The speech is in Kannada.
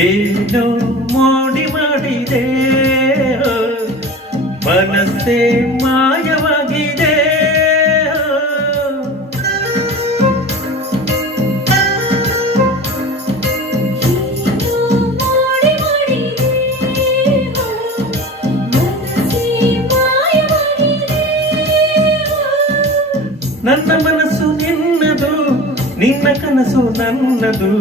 ಏನೋ ಮೋಡಿ ಮಾಡಿದೆ ಮನಸ್ಸೇ ಮಾಯವಾಗಿದೆ. ನನ್ನ ಮನಸ್ಸು ನಿನ್ನದು, ನಿನ್ನ ಕನಸು ನನ್ನದು.